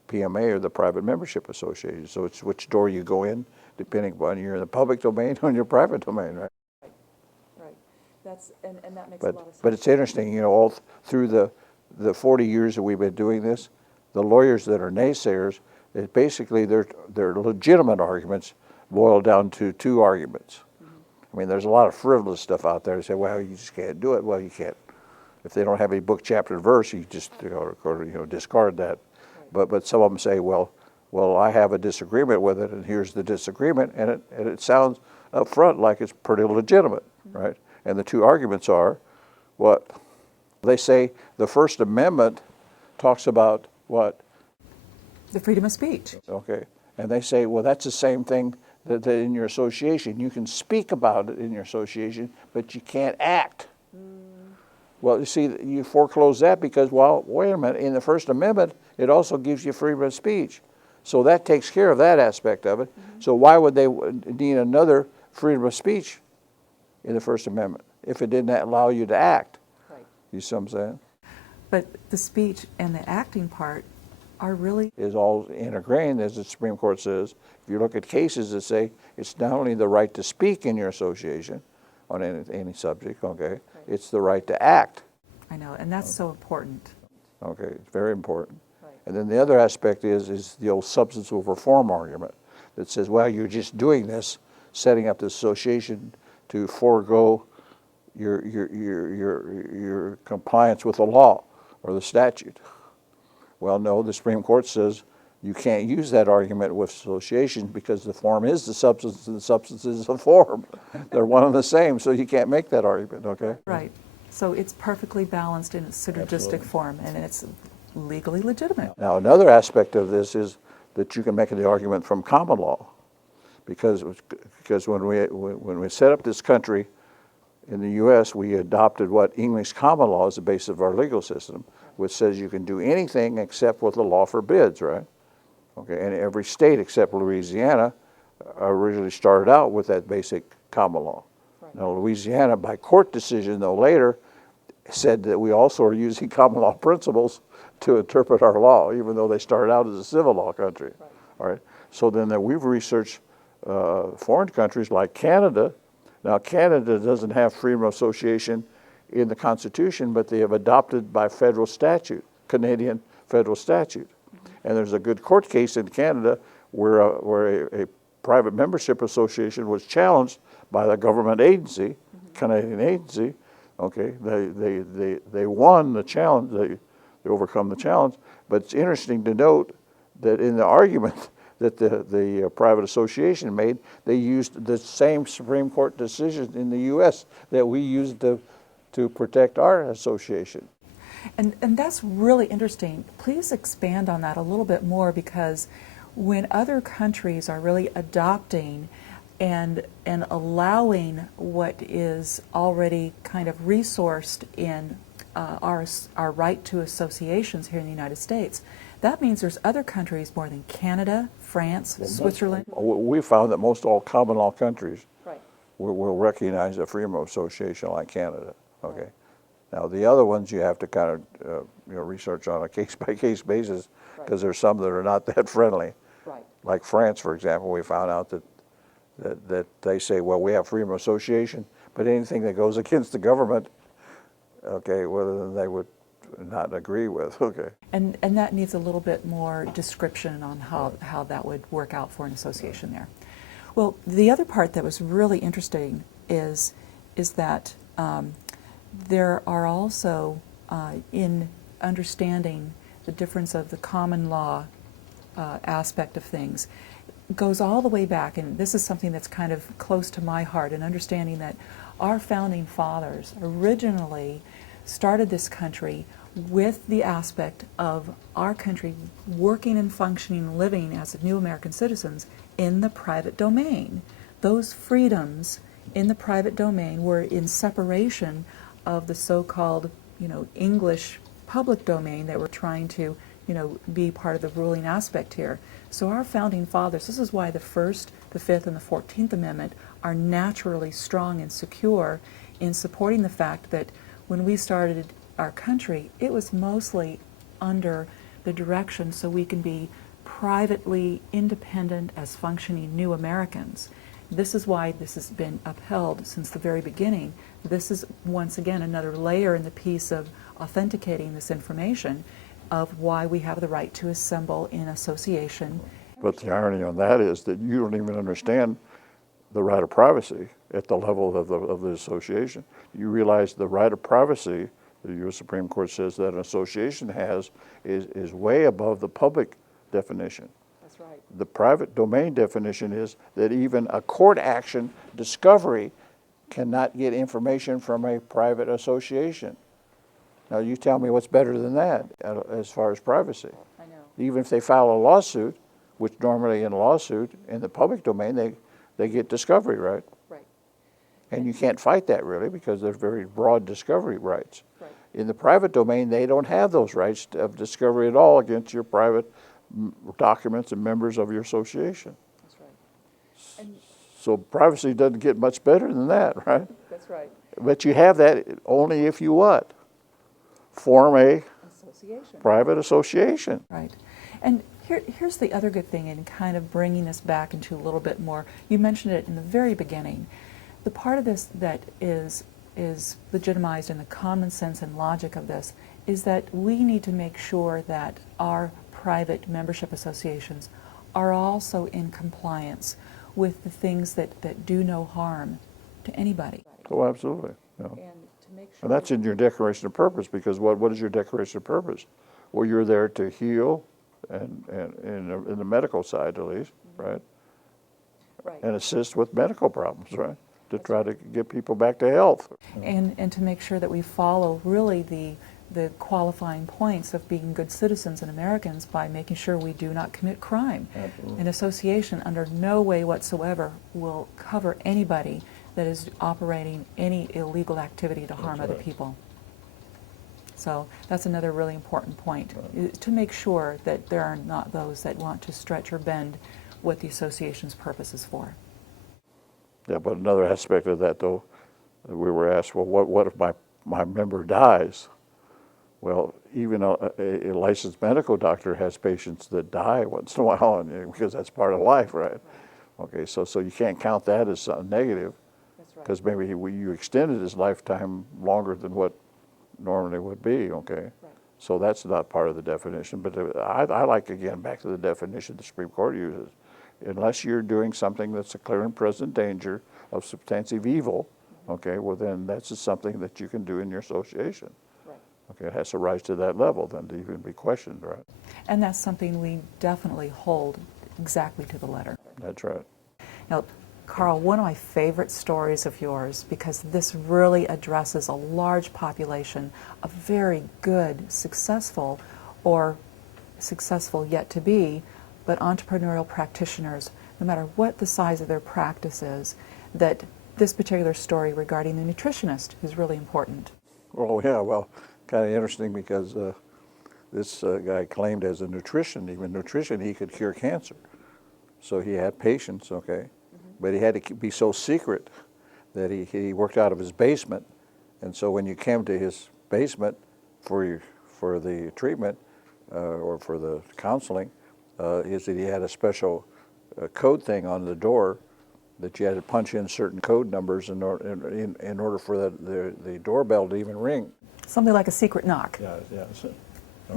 PMA or the Private Membership Association. So it's which door you go in, depending upon you're in the public domain or in your private domain, right? Right. That's, and that makes a lot of sense. But it's interesting, you know, all through the 40 years that we've been doing this, the lawyers that are naysayers, basically their legitimate arguments boil down to two arguments. I mean, there's a lot of frivolous stuff out there. They say, well, you just can't do it. Well, you can't. If they don't have any book, chapter, and verse, you just discard that. Right. But some of them say, well, I have a disagreement with it, and here's the disagreement, and it sounds up front like it's pretty legitimate, right? And the two arguments are, what? They say the First Amendment talks about what? The freedom of speech. Okay. And they say, well, that's the same thing that in your association. You can speak about it in your association, but you can't act. Well, you see, you foreclose that because, well, wait a minute, in the First Amendment, it also gives you freedom of speech. So that takes care of that aspect of it. So why would they need another freedom of speech in the First Amendment if it didn't allow you to act? Right. You see what I'm saying? But the speech and the acting part are really Is all ingrained, as the Supreme Court says. If you look at cases that say it's not only the right to speak in your association on any subject, okay, Right. it's the right to act. I know, and that's so important. Okay, it's very important. Right. And then the other aspect is the old substance over form argument that says, well, you're just doing this, setting up the association to forego your compliance with the law or the statute. Well, no, the Supreme Court says you can't use that argument with association because the form is the substance and the substance is the form. They're one and the same, so you can't make that argument, okay? Right. So it's perfectly balanced in its synergistic Absolutely. form, and it's legally legitimate. Now, another aspect of this is that you can make the argument from common law, because when we set up this country in the U.S., we adopted what English common law is the basis of our legal system, which says you can do anything except what the law forbids, right? Okay, and every state except Louisiana originally started out with that basic common law. Right. Now, Louisiana, by court decision, though, later said that we also are using common law principles to interpret our law, even though they started out as a civil law country. Right. All right. So then we've researched foreign countries like Canada. Now, Canada doesn't have freedom of association in the Constitution, but they have adopted by federal statute, Canadian federal statute. And there's a good court case in Canada where a private membership association was challenged by the government agency, Canadian agency. Okay, they won the challenge. They overcome the challenge. But it's interesting to note that in the argument that the private association made, they used the same Supreme Court decision in the U.S. that we used to protect our association. And that's really interesting. Please expand on that a little bit more, because when other countries are really adopting and allowing what is already kind of resourced in our right to associations here in the United States, that means there's other countries more than Canada, France, Switzerland. We found that most all common law countries Right. will recognize a freedom of association like Canada. Okay. Now the other ones you have to kind of research on a case-by-case basis because there's some that are not that friendly. Right. Like France, for example, we found out that they say, well, we have freedom of association, but anything that goes against the government, okay, well, then they would not agree with. Okay. And that needs a little bit more description on how that would work out for an association there. Well, the other part that was really interesting is that there are also, in understanding the difference of the common law aspect of things, goes all the way back, and this is something that's kind of close to my heart, and understanding that our founding fathers originally started this country with the aspect of our country working and functioning and living as new American citizens in the private domain. Those freedoms in the private domain were in separation of the so-called, English public domain that we're trying to, be part of the ruling aspect here. So our founding fathers, this is why the First, the Fifth, and the 14th Amendment are naturally strong and secure in supporting the fact that when we started our country, it was mostly under the direction so we can be privately independent as functioning new Americans. This is why this has been upheld since the very beginning. This is, once again, another layer in the piece of authenticating this information of why we have the right to assemble in association. But the irony on that is that you don't even understand the right of privacy at the level of the association. You realize the right of privacy, the U.S. Supreme Court says that an association has, is way above the public definition. That's right. The private domain definition is that even a court action discovery cannot get information from a private association. Now you tell me what's better than that as far as privacy. I know. Even if they file a lawsuit, which normally in a lawsuit, in the public domain, they get discovery, right? Right. And you can't fight that really because there's very broad discovery rights. Right. In the private domain, they don't have those rights of discovery at all against your private documents and members of your association. That's right. And So privacy doesn't get much better than that, right? that's right. But you have that only if you what? Form a Association. private association. Right. And here's the other good thing in kind of bringing this back into a little bit more. You mentioned it in the very beginning. The part of this that is legitimized in the common sense and logic of this is that we need to make sure that our private membership associations are also in compliance with the things that do no harm to anybody. Oh, absolutely. Yeah. And to make sure And that's in your declaration of purpose, because what is your declaration of purpose? Well, you're there to heal, and in the medical side at least, right? right. And assist with medical problems, right? To try to get people back to health. And to make sure that we follow really the qualifying points of being good citizens and Americans by making sure we do not commit crime. Absolutely. An association under no way whatsoever will cover anybody that is operating any illegal activity to harm other people. So that's another really important point, to make sure that there are not those that want to stretch or bend what the association's purpose is for. Yeah, but another aspect of that, though, we were asked, well, what if my member dies? Well, even a licensed medical doctor has patients that die once in a while, because that's part of life, right? Okay, so you can't count that as something negative, because maybe you extended his lifetime longer than what normally would be, okay? Right. So that's not part of the definition, but I like, again, back to the definition the Supreme Court uses. Unless you're doing something that's a clear and present danger of substantive evil, okay, well then that's just something that you can do in your association. Right. Okay, it has to rise to that level then to even be questioned, right? And that's something we definitely hold exactly to the letter. That's right. Now, Carl, one of my favorite stories of yours, because this really addresses a large population of very good, successful, or successful yet to be, but entrepreneurial practitioners, no matter what the size of their practice is, that this particular story regarding the nutritionist is really important. Oh yeah, well, kind of interesting because this guy claimed as a nutrition, he could cure cancer. So he had patients, okay, but he had to be so secret that he worked out of his basement. And so when you came to his basement for the treatment or for the counseling, he had a special code thing on the door that you had to punch in certain code numbers in order for the doorbell to even ring. Something like a secret knock. Yeah, yeah.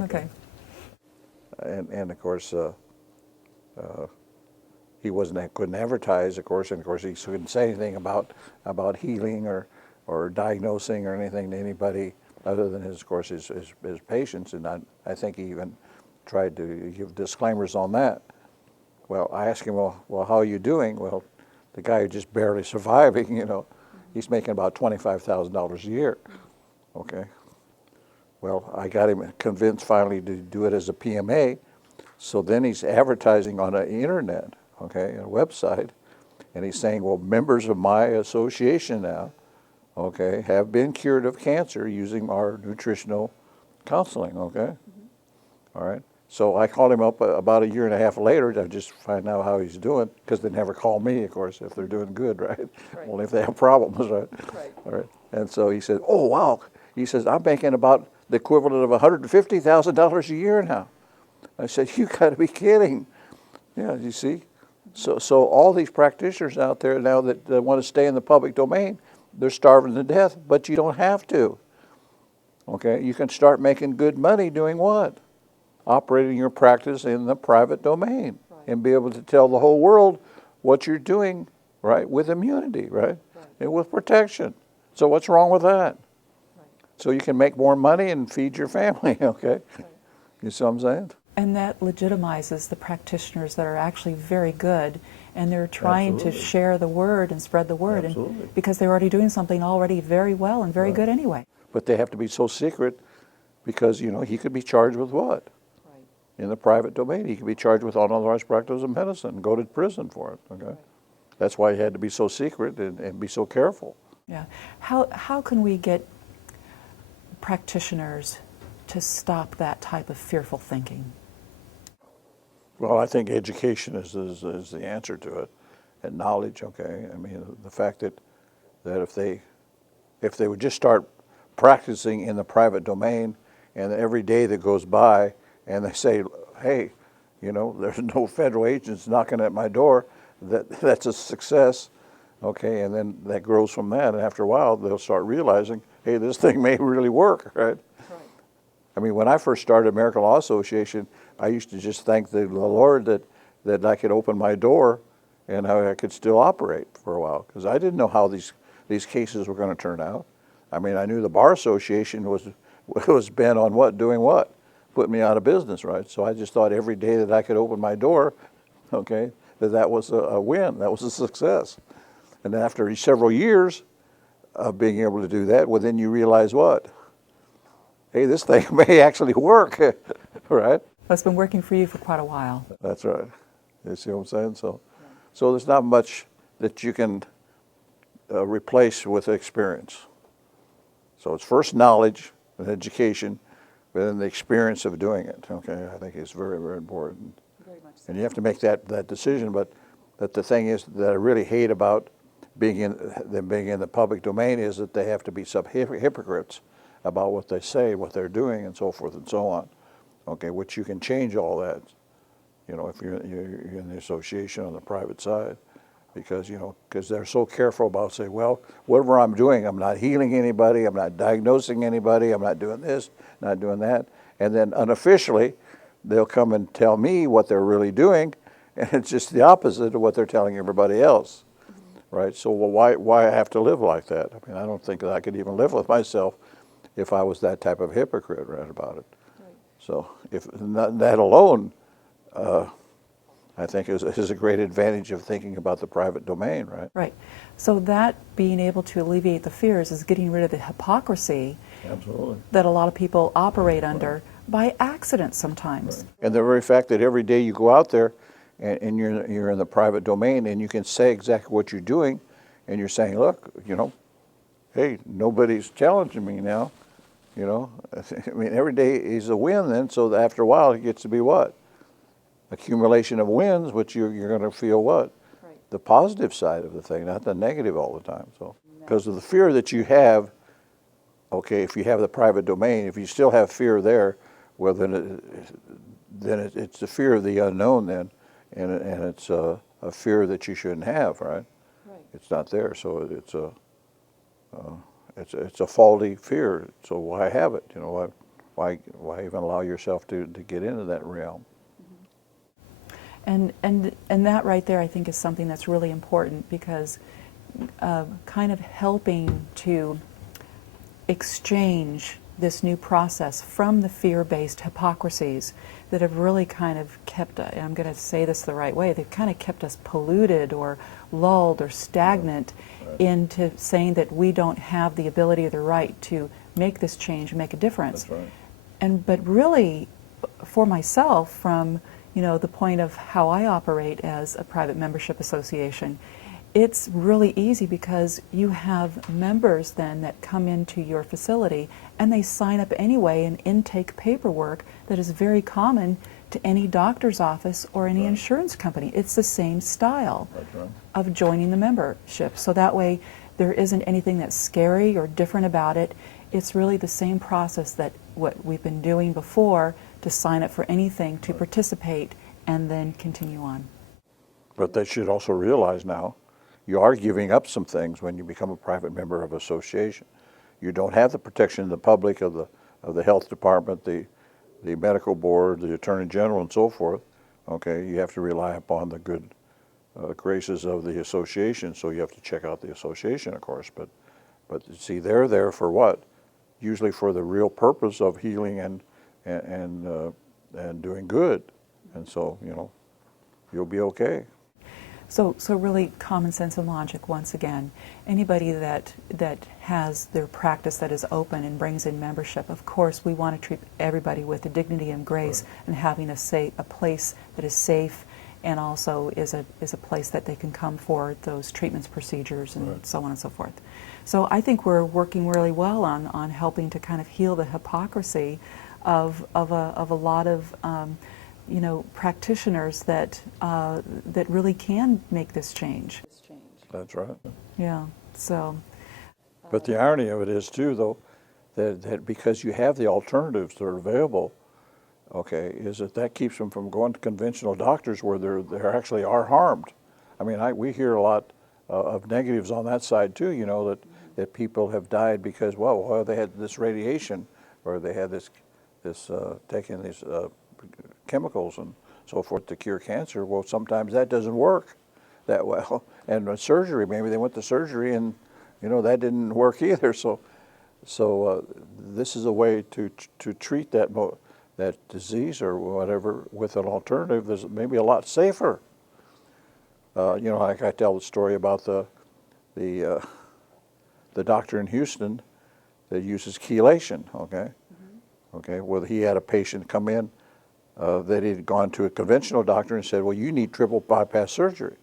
Okay. And of course, he couldn't advertise, of course, and of course he couldn't say anything about healing or diagnosing or anything to anybody other than his patients. And I think he even tried to give disclaimers on that. Well, I asked him, well, how are you doing? Well, the guy who's just barely surviving, he's making about $25,000 a year. Okay. Well, I got him convinced finally to do it as a PMA. So then he's advertising on the internet, okay, a website, and he's saying, well, members of my association now, okay, have been cured of cancer using our nutritional counseling, okay? All right. So I called him up about a year and a half later to just find out how he's doing, because they never call me, of course, if they're doing good, right? Only if they have problems, right? All right. And so he said, oh, wow. He says, I'm making about the equivalent of $150,000 a year now. I said, you got to be kidding. Yeah, you see? So all these practitioners out there now that want to stay in the public domain, they're starving to death, but you don't have to. Okay? You can start making good money doing what? Operating your practice in the private domain and be able to tell the whole world what you're doing, right, with immunity, right, and with protection. So what's wrong with that? So you can make more money and feed your family, okay? You see what I'm saying? And that legitimizes the practitioners that are actually very good, and they're trying to share the word and spread the word, and because they're already doing something already very well and very good anyway. But they have to be so secret because, he could be charged with what? In the private domain, he could be charged with unauthorized practice of medicine and go to prison for it, okay? That's why he had to be so secret and be so careful. Yeah. How can we get practitioners to stop that type of fearful thinking? Well, I think education is the answer to it, and knowledge, okay? I mean, the fact that if they would just start practicing in the private domain, and every day that goes by, and they say, hey, there's no federal agents knocking at my door, that's a success, okay? And then that grows from that, and after a while, they'll start realizing, hey, this thing may really work, right? I mean, when I first started American Law Association, I used to just thank the Lord that I could open my door and how I could still operate for a while, because I didn't know how these cases were going to turn out. I mean, I knew the Bar Association was bent on what, doing what? Put me out of business, right? So I just thought every day that I could open my door, okay, that was a win, that was a success. And after several years of being able to do that, well, then you realize what? Hey, this thing may actually work, right? It's been working for you for quite a while. That's right. You see what I'm saying? So there's not much that you can replace with experience. So it's first knowledge and education, but then the experience of doing it, okay, I think is very, very important. Very much so. And you have to make that decision, but the thing is that I really hate about being in the public domain is that they have to be some hypocrites about what they say, what they're doing, and so forth and so on. Okay, which you can change all that, if you're in the association on the private side, because they're so careful about saying, well, whatever I'm doing, I'm not healing anybody, I'm not diagnosing anybody, I'm not doing this, not doing that, and then unofficially, they'll come and tell me what they're really doing, and it's just the opposite of what they're telling everybody else, right? So, well, why I have to live like that? I mean, I don't think that I could even live with myself if I was that type of hypocrite, right, about it. So if that alone, I think is a great advantage of thinking about the private domain, right? Right. So that being able to alleviate the fears is getting rid of the hypocrisy that a lot of people operate under by accident sometimes. And the very fact that every day you go out there and you're in the private domain and you can say exactly what you're doing, and you're saying, look, hey, nobody's challenging me now. You know, I mean, every day is a win then, so that after a while it gets to be what? Accumulation of wins, which you're going to feel what? Right. The positive side of the thing, not the negative all the time. So, because of the fear that you have, okay, if you have the private domain, if you still have fear there, well, it's the fear of the unknown then, and it's a fear that you shouldn't have, right? Right. It's not there, so it's a faulty fear. So why have it? You know, why even allow yourself to get into that realm? And that right there, I think, is something that's really important, because kind of helping to exchange this new process from the fear-based hypocrisies that have really kind of kept, and I'm going to say this the right way, they've kind of kept us polluted or lulled or stagnant into saying that we don't have the ability or the right to make this change and make a difference. That's right. But really, for myself, from the point of how I operate as a private membership association, it's really easy, because you have members then that come into your facility and they sign up anyway in intake paperwork that is very common to any doctor's office or any insurance company. It's the same style of joining the membership. So that way there isn't anything that's scary or different about it. It's really the same process that what we've been doing before, to sign up for anything, to participate, and then continue on. But they should also realize now, you are giving up some things when you become a private member of association. You don't have the protection of the public, of the health department, the medical board, the attorney general, and so forth. Okay, you have to rely upon the good graces of the association. So you have to check out the association, of course. But see, they're there for what? Usually for the real purpose of healing and doing good. And so you'll be okay. So really common sense and logic once again. Anybody that has their practice that is open and brings in membership, of course we want to treat everybody with the dignity and grace, and having a place that is safe, and also is a place that they can come for those treatments, procedures, and so on and so forth. So I think we're working really well on helping to kind of heal the hypocrisy of a lot of practitioners that really can make this change. That's right. Yeah. So. But the irony of it is too, though, that because you have the alternatives that are available, okay, is that keeps them from going to conventional doctors where they actually are harmed. I mean, we hear a lot of negatives on that side too. That people have died because well they had this radiation, or they had this taking these chemicals and so forth to cure cancer. Well, sometimes that doesn't work that well. And surgery, maybe they went to surgery and that didn't work either. So this is a way to treat that disease or whatever with an alternative that's maybe a lot safer. Like I tell the story about the doctor in Houston that uses chelation. Okay. Well, he had a patient come in that he'd gone to a conventional doctor and said, well, you need triple bypass surgery.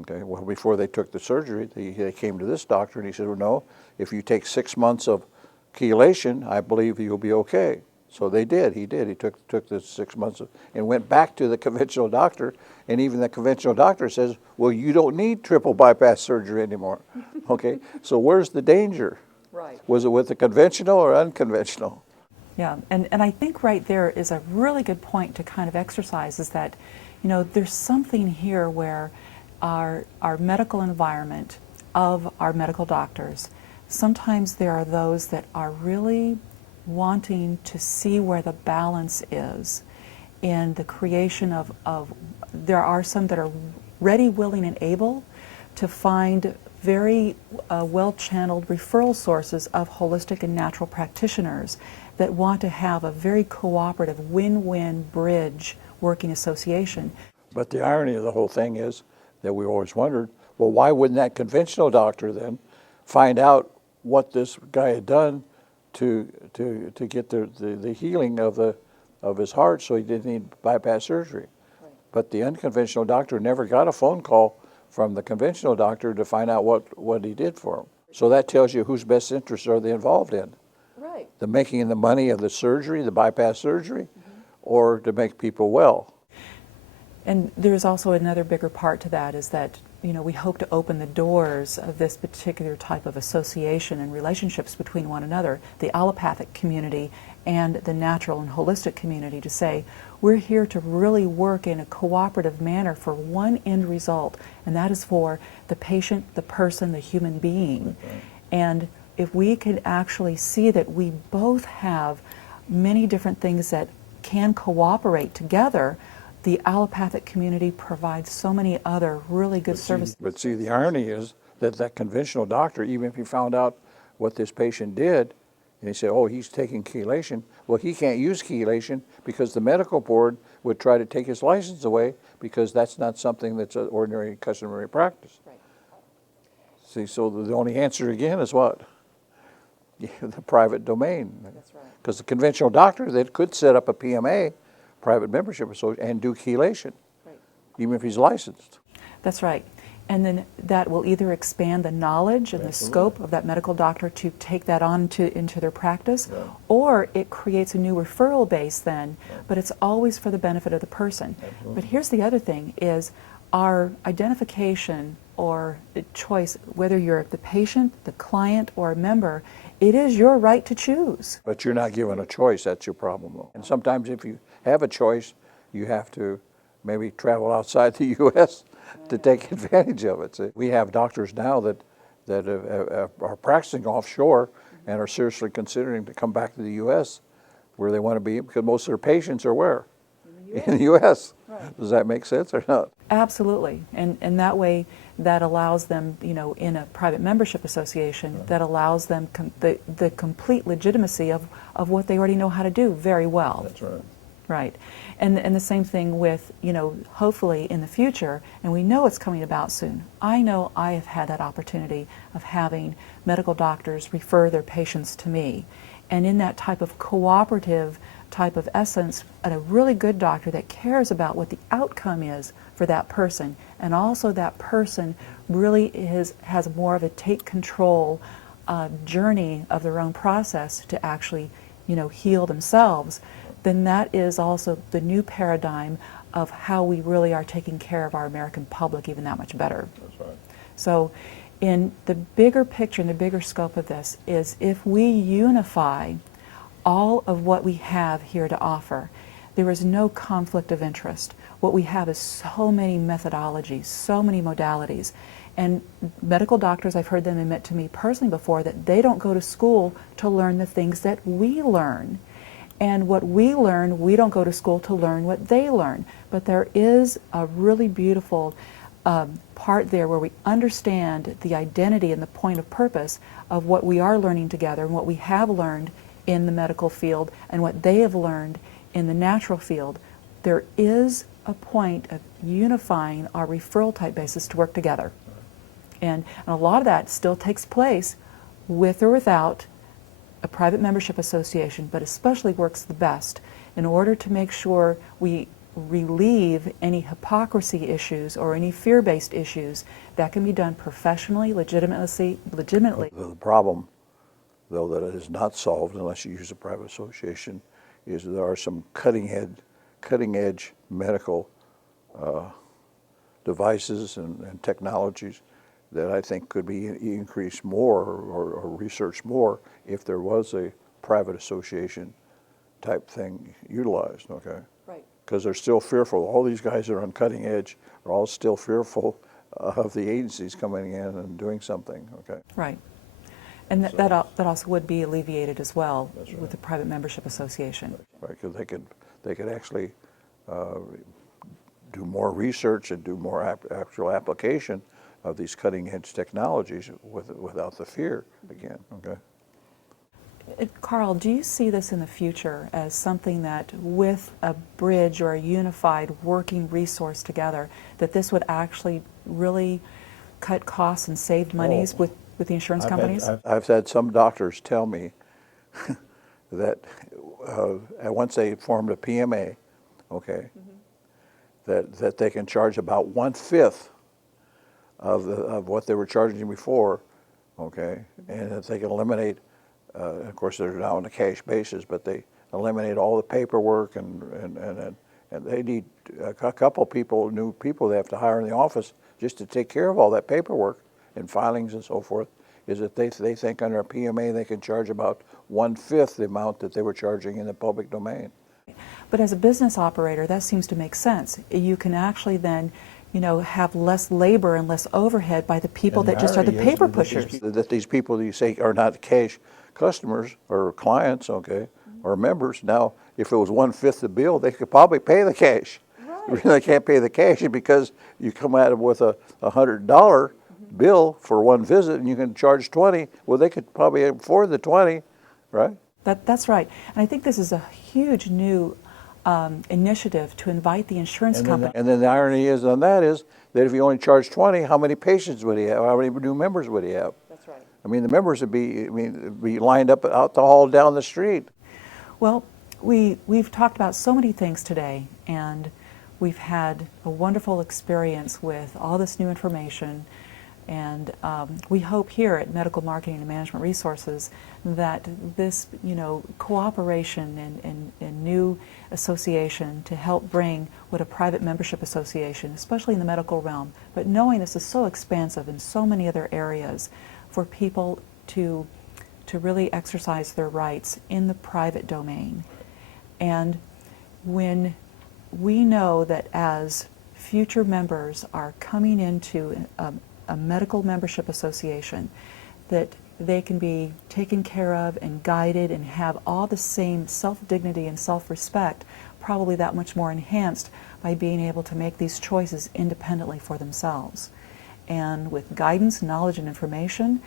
Okay, well, before they took the surgery, they came to this doctor and he said, well, no, if you take 6 months of chelation, I believe you'll be okay. So they did. He did. He took the 6 months and went back to the conventional doctor, and even the conventional doctor says, well, you don't need triple bypass surgery anymore. Okay, so where's the danger? Right. Was it with the conventional or unconventional? Yeah, and I think right there is a really good point to kind of exercise, is that, there's something here where our medical environment of our medical doctors, sometimes there are those that are really wanting to see where the balance is in the creation of there are some that are ready, willing, and able to find very well-channeled referral sources of holistic and natural practitioners that want to have a very cooperative, win-win bridge working association. But the irony of the whole thing is that we always wondered, well, why wouldn't that conventional doctor then find out what this guy had done to get the healing of his heart, so he didn't need bypass surgery? Right. But the unconventional doctor never got a phone call from the conventional doctor to find out what he did for him. So that tells you whose best interests are they involved in. right. The making the money of the surgery, the bypass surgery, or to make people well. And there's also another bigger part to that, is that, you know, we hope to open the doors of this particular type of association and relationships between one another, the allopathic community and the natural and holistic community, to say we're here to really work in a cooperative manner for one end result, and that is for the patient, the person, the human being. Okay. And if we could actually see that we both have many different things that can cooperate together, the allopathic community provides so many other really good services. But see, the irony is that that conventional doctor, even if he found out what this patient did, and he said, oh, he's taking chelation, well, he can't use chelation because the medical board would try to take his license away, because that's not something that's an ordinary customary practice. Right. See, so the only answer again is what? The private domain. That's right. Because the conventional doctor, they could set up a PMA, private membership association, and do chelation, Right. even if he's licensed. That's right. And then that will either expand the knowledge and the Absolutely. scope of that medical doctor to take that on into their practice, Yeah. or it creates a new referral base then, but it's always for the benefit of the person. Absolutely. But here's the other thing, is our identification or choice, whether you're the patient, the client, or a member, it is your right to choose. But you're not given a choice, that's your problem though. And sometimes if you have a choice, you have to maybe travel outside the U.S. to take advantage of it. See, we have doctors now that are practicing offshore and are seriously considering to come back to the U.S. where they want to be, because most of their patients are where? In the U.S. Right. Does that make sense or not? Absolutely, and that way, that allows them, you know, in a private membership association, that allows them the complete legitimacy of what they already know how to do very well. That's right. Right, and the same thing with, you know, hopefully in the future, and we know it's coming about soon. I know I have had that opportunity of having medical doctors refer their patients to me, and in that type of cooperative type of essence, a really good doctor that cares about what the outcome is for that person, and also that person really has more of a take control journey of their own process to actually, you know, heal themselves, then that is also the new paradigm of how we really are taking care of our American public even that much better. That's right. So in the bigger picture and the bigger scope of this is, if we unify all of what we have here to offer, there is no conflict of interest. What we have is so many methodologies, so many modalities. And medical doctors, I've heard them admit to me personally before that they don't go to school to learn the things that we learn. And what we learn, we don't go to school to learn what they learn. But there is a really beautiful part there where we understand the identity and the point of purpose of what we are learning together and what we have learned in the medical field and what they have learned in the natural field. There is a point of unifying our referral type basis to work together. And a lot of that still takes place with or without a private membership association, but especially works the best in order to make sure we relieve any hypocrisy issues or any fear-based issues. That can be done professionally, legitimately. The problem, though, that it is not solved unless you use a private association, is there are some cutting edge medical devices and technologies that I think could be increased more or researched more if there was a private association type thing utilized, okay? Right. Because they're still fearful. All these guys that are on cutting edge are all still fearful of the agencies coming in and doing something, okay? Right. And So- that also would be alleviated as well. That's right. With the private membership association. Right, because they could actually do more research and do more actual application of these cutting edge technologies without the fear again, okay? Carl, do you see this in the future as something that, with a bridge or a unified working resource together, that this would actually really cut costs and save monies with the insurance companies? I've had some doctors tell me that once they formed a PMA, okay, that they can charge about 1/5 of what they were charging before, okay, and that they can eliminate of course, they're now on a cash basis, but they eliminate all the paperwork, and they need a couple people, new people they have to hire in the office just to take care of all that paperwork and filings and so forth. Is that they think under a PMA they can charge about 1/5 the amount that they were charging in the public domain. But as a business operator, that seems to make sense. You can actually then, have less labor and less overhead by the people that just are the paper pushers. That these people that you say are not cash customers or clients, okay, or members, now if it was 1/5 the bill, they could probably pay the cash. Right. They can't pay the cash because you come at them with a $100 bill for one visit and you can charge 20. Well, they could probably afford the 20, right? That's right. And I think this is a huge new initiative to invite the insurance company. And then the irony is on that is that if you only charge 20, how many patients would he have? How many new members would he have? That's right. I mean, the members would be lined up out the hall down the street. Well, we've talked about so many things today, and we've had a wonderful experience with all this new information. And we hope here at Medical Marketing and Management Resources that this, cooperation and new association to help bring what a private membership association, especially in the medical realm, but knowing this is so expansive in so many other areas, for people to really exercise their rights in the private domain. And when we know that as future members are coming into a medical membership association, that they can be taken care of and guided and have all the same self-dignity and self-respect, probably that much more enhanced by being able to make these choices independently for themselves. And with guidance, knowledge, and information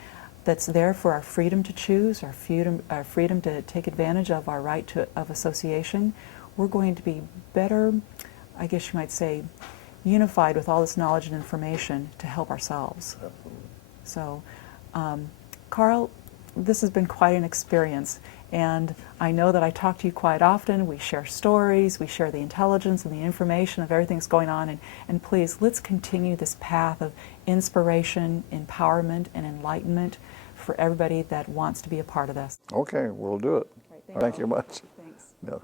that's there for our freedom to choose, our freedom to take advantage of our right of association, we're going to be better, I guess you might say, unified with all this knowledge and information to help ourselves. Absolutely. So, Carl, this has been quite an experience, and I know that I talk to you quite often. We share stories, we share the intelligence and the information of everything that's going on, and please, let's continue this path of inspiration, empowerment, and enlightenment for everybody that wants to be a part of this. Okay, we'll do it. Right, Thank you much. Thanks. Yeah.